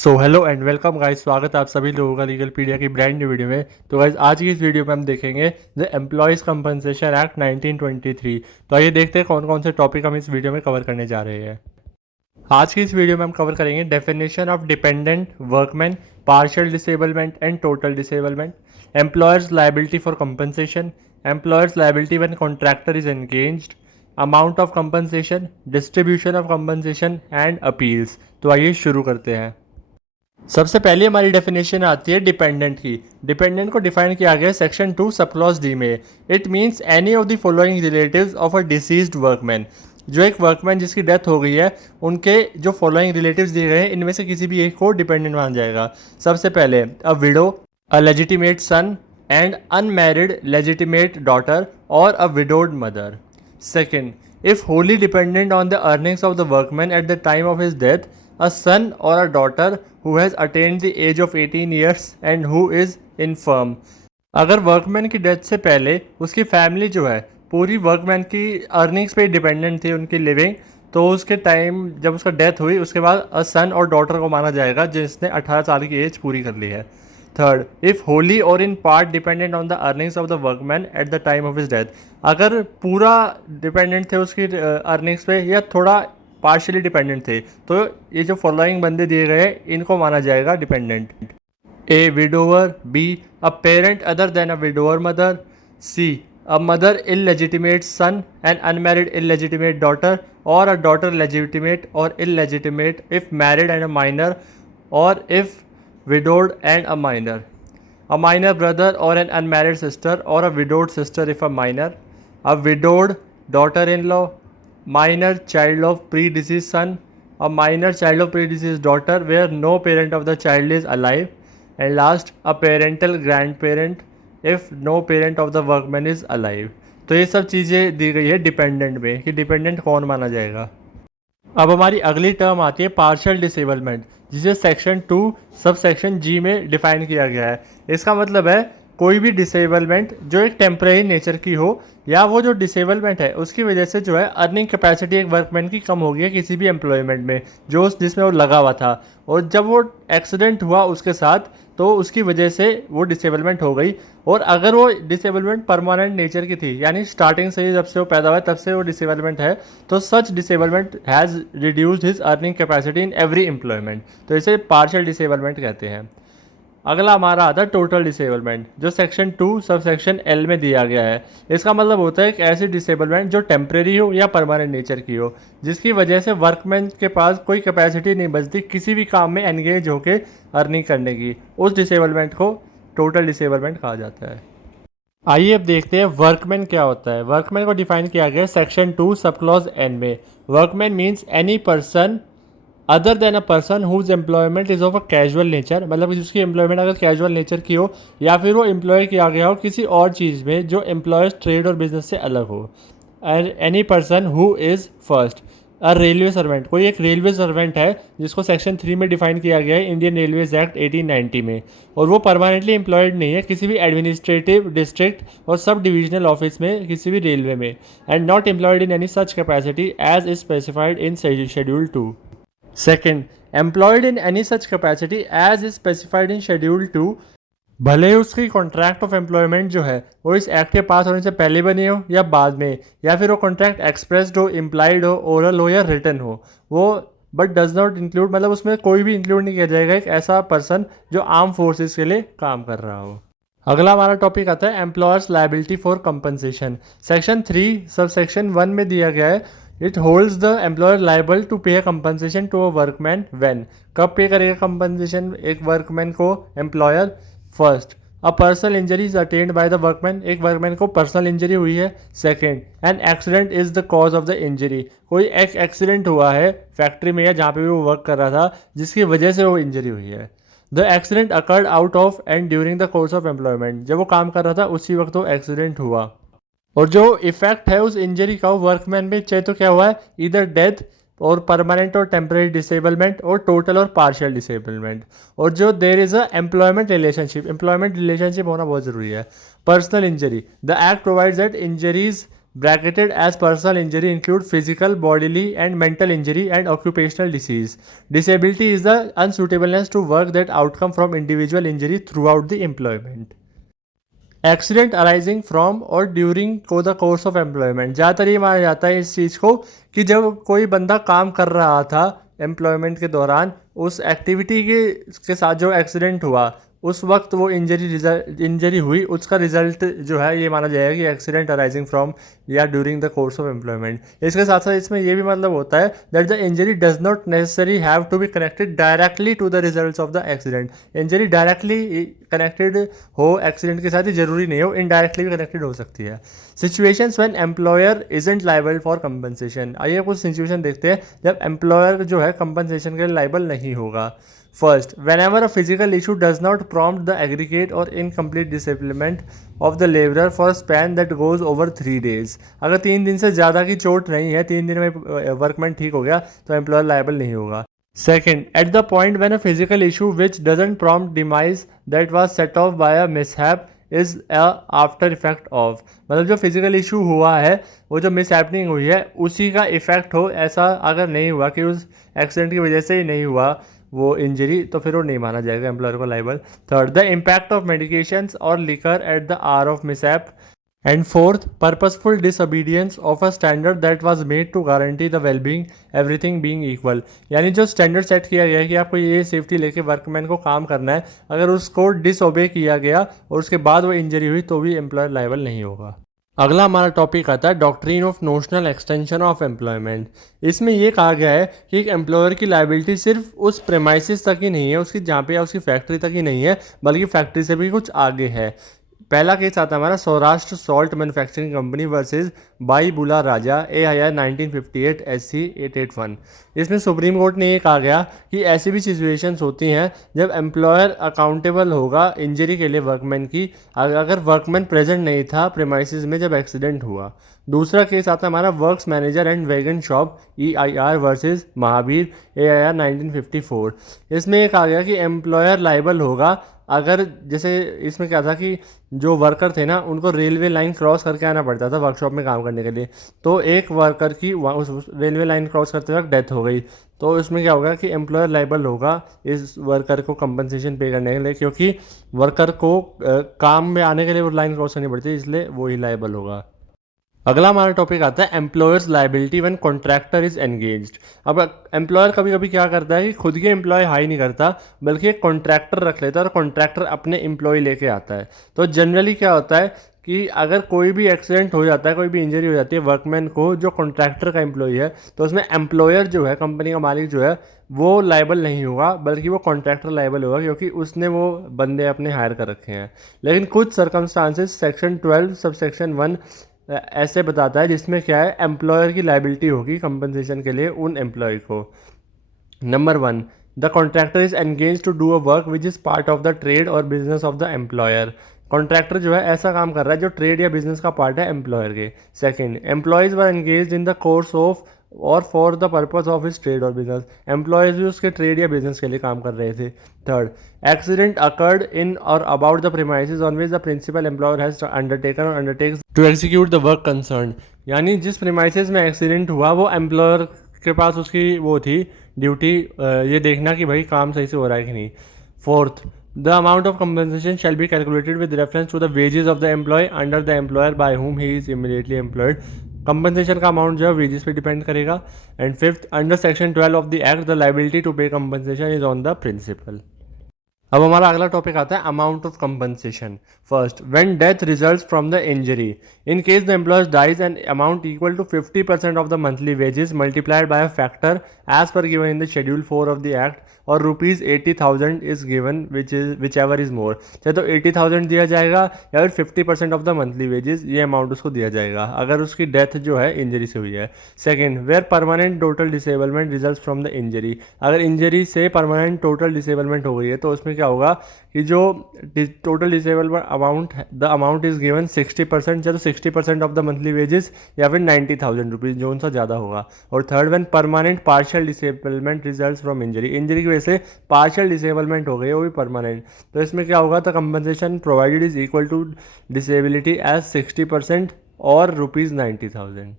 So hello and welcome guys, स्वागत है आप सभी लोगों का लीगल पीडिया की ब्रांड न्यू वीडियो में। तो गाइस आज की इस वीडियो में हम देखेंगे द एम्प्लॉयज़ कंपनसेशन एक्ट 1923। तो आइए देखते हैं कौन कौन से टॉपिक हम इस वीडियो में कवर करने जा रहे हैं। आज की इस वीडियो में हम कवर करेंगे definition of dependent workman, partial disablement and total disablement, employers liability for compensation, employers liability when contractor is engaged, amount of compensation, distribution of compensation and appeals. तो आइए शुरू करते हैं। सबसे पहले हमारी डेफिनेशन आती है डिपेंडेंट की। डिपेंडेंट को डिफाइन किया गया है सेक्शन 2 सब क्लॉज डी में। It means any of the following relatives of a deceased workman. जो एक वर्कमैन जिसकी डेथ हो गई है, उनके जो फॉलोइंग रिलेटिव्स दिए गए हैं, इनमें से किसी भी एक को डिपेंडेंट माना जाएगा। सबसे पहले a widow, a legitimate son and unmarried legitimate daughter और a widowed mother. Second, if wholly dependent on the earnings of the workman at the time of his death, a son or a daughter who has attained the age of 18 years and who is infirm। अगर workman की death से पहले उसकी family जो है पूरी workman की earnings पे डिपेंडेंट थी, उनकी लिविंग, तो उसके टाइम जब उसका डेथ हुई उसके बाद अ सन और डॉटर को माना जाएगा जिसने 18 साल की एज पूरी कर ली है। थर्ड, इफ होली और in part dependent on the earnings of the workman at the time of his death. अगर पूरा डिपेंडेंट थे उसकी अर्निंग्स पे या थोड़ा पार्शियली डिपेंडेंट थे, तो ये जो फॉलोइंग बंदे दिए गए हैं इनको माना जाएगा dependent. A widower, b a parent other than a widower mother, c a mother illegitimate son, an unmarried illegitimate daughter, or a daughter legitimate or illegitimate if married and a minor, or if widowed and a minor brother or an unmarried sister, or a widowed sister if a minor, a widowed daughter-in-law, minor child of predeceased son, a minor child of predeceased daughter where no parent of the child is alive, and last a parental grandparent if no parent of the workman is alive। तो ये सब चीज़ें दी गई है dependent में कि dependent कौन माना जाएगा। अब हमारी अगली टर्म आती है पार्शियल डिसेबलमेंट, जिसे सेक्शन 2 सब सेक्शन जी में डिफाइन किया गया है। इसका मतलब है कोई भी डिसेबलमेंट जो एक टेम्परेरी नेचर की हो, या वो जो डिसेबलमेंट है उसकी वजह से जो है अर्निंग कैपेसिटी एक वर्कमैन की कम हो गई है किसी भी एम्प्लॉयमेंट में जो जिसमें वो लगा हुआ था, और जब वो एक्सीडेंट हुआ उसके साथ तो उसकी वजह से वो डिसेबलमेंट हो गई। और अगर वो डिसेबलमेंट परमानेंट नेचर की थी, यानी स्टार्टिंग से ही जब से वो पैदा हुआ तब से वो डिसेबलमेंट है, तो such disablement has reduced his earning capacity in every employment, तो इसे पार्शियल डिसेबलमेंट कहते हैं। अगला हमारा आता है टोटल डिसेबलमेंट, जो सेक्शन 2 सब सेक्शन एल में दिया गया है। इसका मतलब होता है एक ऐसी डिसेबलमेंट जो टेम्परेरी हो या परमानेंट नेचर की हो, जिसकी वजह से वर्कमैन के पास कोई कैपेसिटी नहीं बचती किसी भी काम में एंगेज होकर अर्निंग करने की। उस डिसेबलमेंट को टोटल डिसेबलमेंट कहा जाता है। आइए अब देखते हैं वर्कमैन क्या होता है। वर्कमैन को डिफाइन किया गया है सेक्शन 2 सब क्लॉज एन में। Workman means any person other than a person whose employment is of a casual nature, मतलब जिसकी एम्प्लॉयमेंट अगर कैजुअल नेचर की हो या फिर वो एम्प्लॉय किया गया हो किसी और चीज़ में जो एम्प्लॉयर्स ट्रेड और बिजनेस से अलग हो। And any person who is first a railway servant, कोई एक रेलवे सर्वेंट है जिसको सेक्शन 3 में डिफाइन किया गया है इंडियन रेलवेज एक्ट 1890 में, और वो परमानेंटली एम्प्लॉयड नहीं है किसी भी एडमिनिस्ट्रेटिव डिस्ट्रिक्ट और सब डिविजनल ऑफिस में किसी भी रेलवे में, and not employed in any such capacity as is specified in schedule 2। Second, employed in any such capacity as is specified in schedule 2, भले ही उसकी कॉन्ट्रैक्ट ऑफ एम्प्लॉयमेंट जो है वो इस एक्ट के पास होने से पहले बनी हो या बाद में, या फिर वो कॉन्ट्रैक्ट एक्सप्रेस्ड हो, इम्प्लाइड हो, ओरल हो या रिटन हो, वो बट डज नॉट इंक्लूड, मतलब उसमें कोई भी इंक्लूड नहीं किया जाएगा एक ऐसा पर्सन जो आर्म फोर्सेस के लिए काम कर रहा हो। अगला हमारा टॉपिक आता है employers liability for compensation. Section 3 sub section 1 में दिया गया है it holds the employer liable to pay compensation to a workman when, कब पे करेगा कंपनसेशन एक वर्कमैन को employer. First, a personal injury is attend by the workman, एक workman को पर्सनल इंजरी हुई है। Second, an accident is the cause of the injury, कोई एक एक्सीडेंट हुआ है फैक्ट्री में या जहाँ पे भी वो वर्क कर रहा था जिसकी वजह से वो इंजरी हुई है। The accident occurred out of and during the course of employment, जब वो काम कर रहा था उसी वक्त वो एक्सीडेंट हुआ। और जो इफेक्ट है उस इंजरी का वर्कमैन में चाहे तो क्या हुआ है, इधर डेथ और परमानेंट और टेम्परेरी डिसेबलमेंट और टोटल और पार्शियल डिसेबलमेंट, और जो there is a employment relationship होना बहुत ज़रूरी है। Personal injury, the act provides that injuries bracketed as personal injury include physical, bodily and mental injury and occupational disease. Disability is the unsuitableness to work that outcome from individual injury throughout the employment. Accident arising from और during को the course of employment, ज़्यादातर ये माना जाता है इस चीज़ को कि जब कोई बंदा काम कर रहा था एम्प्लॉयमेंट के दौरान, उस एक्टिविटी के साथ जो एक्सीडेंट हुआ उस वक्त वो इंजरी हुई, उसका रिजल्ट जो है ये माना जाएगा कि एक्सीडेंट अराइजिंग फ्रॉम या during the course of employment. इसके साथ साथ इसमें ये भी मतलब होता है that the injury does not necessary have to be connected directly to the results of the accident. Injury directly connected हो एक्सीडेंट के साथ ही जरूरी नहीं हो, इनडायरेक्टली भी कनेक्टेड हो सकती है। Situations when employer isn't liable for compensation, आइए कुछ सिचुएशन देखते हैं जब एम्प्लॉयर जो है कंपनसेशन के लिए लाइबल नहीं होगा। First, whenever a physical issue does not prompt the aggregate or incomplete disablement of the laborer for a span that goes over 3 days, अगर 3 दिन से ज़्यादा की चोट नहीं है, 3 दिन में वर्कमैन ठीक हो गया तो एम्प्लॉयर लाइबल नहीं होगा। Second, at the point when a physical issue which doesn't prompt demise that was set off by a mishap is a after effect of, मतलब जो फिजिकल इशू हुआ है वो जो मिस हैपनिंग हुई है उसी का इफेक्ट हो, ऐसा अगर नहीं हुआ कि उस एक्सीडेंट की वजह से ही नहीं हुआ वो इंजरी, तो फिर वो नहीं माना जाएगा एम्प्लॉयर को liable. Third, the impact of medications और liquor at the hour of mishap. And fourth, purposeful disobedience of a standard that was made to guarantee the wellbeing everything being equal, यानी जो स्टैंडर्ड सेट किया गया है कि आपको ये safety लेके वर्कमैन को काम करना है, अगर उसको डिसओबे किया गया और उसके बाद वो इंजरी हुई तो भी एम्प्लॉयर लाइबल नहीं होगा। अगला हमारा टॉपिक आता है doctrine of notional extension of employment. इसमें यह कहा गया है कि एक एम्प्लॉयर की लाइबिलिटी सिर्फ उस प्रेमाइसिस तक ही नहीं है, उसकी जहाँ पे या उसकी फैक्ट्री तक ही नहीं है, बल्कि फैक्ट्री से भी कुछ आगे है। पहला केस आता है हमारा Saurashtra salt manufacturing company versus by बुला राजा AIR 1958 SC 881। इसमें सुप्रीम कोर्ट ने ये कहा गया कि ऐसी भी सिचुएशंस होती हैं जब एम्प्लॉयर अकाउंटेबल होगा इंजरी के लिए वर्कमैन की, अगर वर्कमैन प्रेजेंट नहीं था प्रेमाइसिस में जब एक्सीडेंट हुआ। दूसरा केस आता है हमारा works manager and wagon shop EIR versus Mahavir AIR 1954। इसमें ये कहा गया कि एम्प्लॉयर लाइबल होगा अगर, जैसे इसमें क्या था कि जो वर्कर थे ना उनको रेलवे लाइन क्रॉस करके आना पड़ता था वर्कशॉप में काम करने के लिए, तो एक वर्कर की उस रेलवे लाइन क्रॉस करते वक्त डेथ हो गई, तो इसमें क्या होगा कि एम्प्लॉयर लाइबल होगा इस वर्कर को कंपनसेशन पे करने के लिए, क्योंकि वर्कर को काम में आने के लिए वो लाइन क्रॉस करनी पड़ती है, इसलिए वो ही लाइबल होगा। अगला हमारा टॉपिक आता है employers liability when contractor is engaged. अब एम्प्लॉयर कभी कभी क्या करता है कि खुद के एम्प्लॉय हाई नहीं करता बल्कि एक कॉन्ट्रैक्टर रख लेता है और कॉन्ट्रैक्टर अपने एम्प्लॉय लेके आता है। तो जनरली क्या होता है कि अगर कोई भी एक्सीडेंट हो जाता है, कोई भी इंजरी हो जाती है वर्कमैन को जो कॉन्ट्रैक्टर का एम्प्लॉय है, तो उसमें एम्प्लॉयर जो है, कंपनी का मालिक जो है, वो लाइबल नहीं होगा बल्कि वो कॉन्ट्रैक्टर लाइबल होगा, क्योंकि उसने वो बंदे अपने हायर कर रखे हैं। लेकिन कुछ सर्कमस्टांसेस सेक्शन 12 सब सेक्शन 1 ऐसे बताता है जिसमें क्या है एम्प्लॉयर की लाइबिलिटी होगी कंपनसेशन के लिए उन एम्प्लॉय को। Number 1, the contractor is engage to do a work which is part of the trade or business of the employer. Contractor जो है ऐसा काम कर रहा है जो ट्रेड या बिजनेस का पार्ट है एम्प्लॉयर के। Second, employees were engage in the course of or for the purpose of his trade or business, employees भी उसके ट्रेड या बिजनेस के लिए काम कर रहे थे। Third, accident occurred in or about the premises on which the principal employer has undertaken or undertakes to execute the work concern, यानी जिस प्रीमाइसेस में एक्सीडेंट हुआ वो एम्प्लॉयर के पास उसकी वो थी ड्यूटी ये देखना कि भाई काम सही से हो रहा है कि नहीं। Fourth, the amount of compensation shall be calculated with reference to the wages of the employee under the employer by whom he is immediately employed। Compensation का अमाउंट जो है वेजेस पे डिपेंड करेगा। And fifth, under section 12 of the act the liability to pay compensation is on the principal. अब हमारा अगला topic आता है amount of compensation. First, when death results from the injury, in case the employees dies an amount equal to 50% of the monthly wages multiplied by a factor as per given in the schedule 4 of the act और ₹80,000 is given which ever is more, चाहे तो 80,000 दिया जाएगा या फिर 50% of the monthly wages, ये amount उसको दिया जाएगा अगर उसकी डेथ जो है इंजरी से हुई है। Second, where permanent total disablement result from the injury, अगर इंजरी से परमानेंट टोटल डिसेबलमेंट हो गई है तो उसमें क्या होगा कि जो total disablement amount the amount is given 60%, चाहे तो 60% ऑफ द मंथली वेजेस या फिर ₹90,000 जो उनसा ज़्यादा होगा। और third, when permanent partial disablement results from injury, injury की वजह से पार्शियल डिसेबलमेंट हो गई वो भी परमानेंट, तो इसमें क्या होगा the compensation provided is equal to disability as 60% और ₹90,000।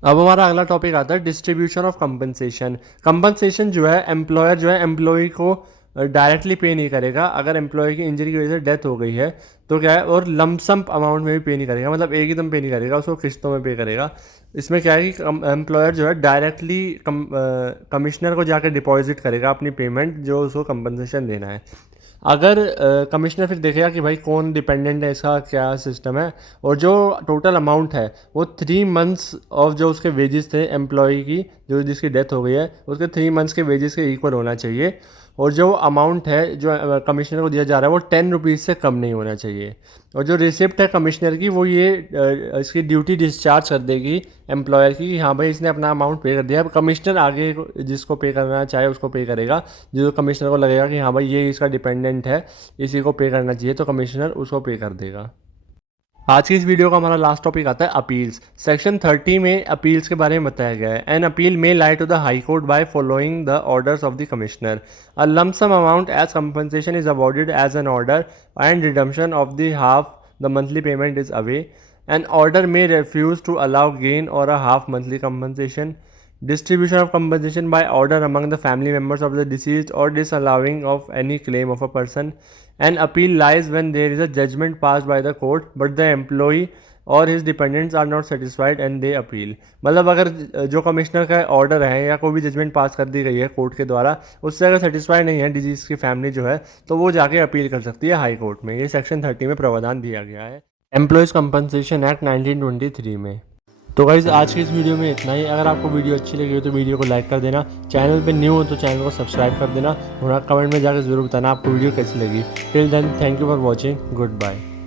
अब हमारा अगला टॉपिक आता है डिस्ट्रीब्यूशन ऑफ कंपनसेशन। कंपनसेशन जो है एम्प्लॉयर जो है एम्प्लॉय को डायरेक्टली पे नहीं करेगा। अगर एम्प्लॉय की इंजरी की वजह से डेथ हो गई है तो क्या है, और लमसम अमाउंट में भी पे नहीं करेगा, मतलब एक ही दम पे नहीं करेगा, उसको किस्तों में पे करेगा। इसमें क्या है कि एम्प्लॉयर जो है डायरेक्टली कमिश्नर को जाकर डिपॉजिट करेगा अपनी पेमेंट जो उसको कंपनसेशन देना है। अगर कमिश्नर फिर देखेगा कि भाई कौन डिपेंडेंट है, इसका क्या सिस्टम है, और जो टोटल अमाउंट है वो 3 मंथ्स ऑफ जो उसके वेजेस थे एम्प्लॉय की जो जिसकी डेथ हो गई है उसके 3 मंथ्स के वेजेस के इक्वल होना चाहिए, और जो अमाउंट है जो कमिश्नर को दिया जा रहा है वो ₹10 से कम नहीं होना चाहिए। और जो रिसिप्ट है कमिश्नर की वो ये इसकी ड्यूटी डिस्चार्ज कर देगी एम्प्लॉयर की कि हाँ भाई इसने अपना अमाउंट पे कर दिया। अब कमिश्नर आगे जिसको पे करना चाहे उसको पे करेगा, जो कमिश्नर को लगेगा कि हाँ भाई ये इसका डिपेंडेंट है, इसी को पे करना चाहिए, तो कमिश्नर उसको पे कर देगा। आज की इस वीडियो का हमारा लास्ट टॉपिक आता है अपील्स। सेक्शन 30 में अपील्स के बारे में बताया गया है। An appeal may lie to the high court by following the orders of the commissioner. A lump sum amount as compensation is awarded as an order and redemption of the half the monthly payment is away. An order may refuse to allow gain or a half monthly compensation. Distribution of compensation by order among the family members of the deceased or disallowing of any claim of a person. An appeal lies when there is a judgment passed by the court but the employee और his dependents are not satisfied and they appeal। मतलब अगर जो commissioner का order है या कोई भी judgement पास कर दी गई है कोर्ट के द्वारा, उससे अगर सेटिस्फाइड नहीं है डिजीज की फैमिली जो है, तो वो जाके अपील कर सकती है हाई कोर्ट में। ये सेक्शन 30 में प्रावधान दिया गया है एम्प्लॉयज़ कंपनसेशन एक्ट 1923 में। तो गाइज़ आज की इस वीडियो में इतना ही। अगर आपको वीडियो अच्छी लगी हो तो वीडियो को लाइक कर देना, चैनल पे न्यू हो तो चैनल को सब्सक्राइब कर देना, और कमेंट में जाकर ज़रूर बताना आपको वीडियो कैसी लगी। Till then thank you for watching, good bye.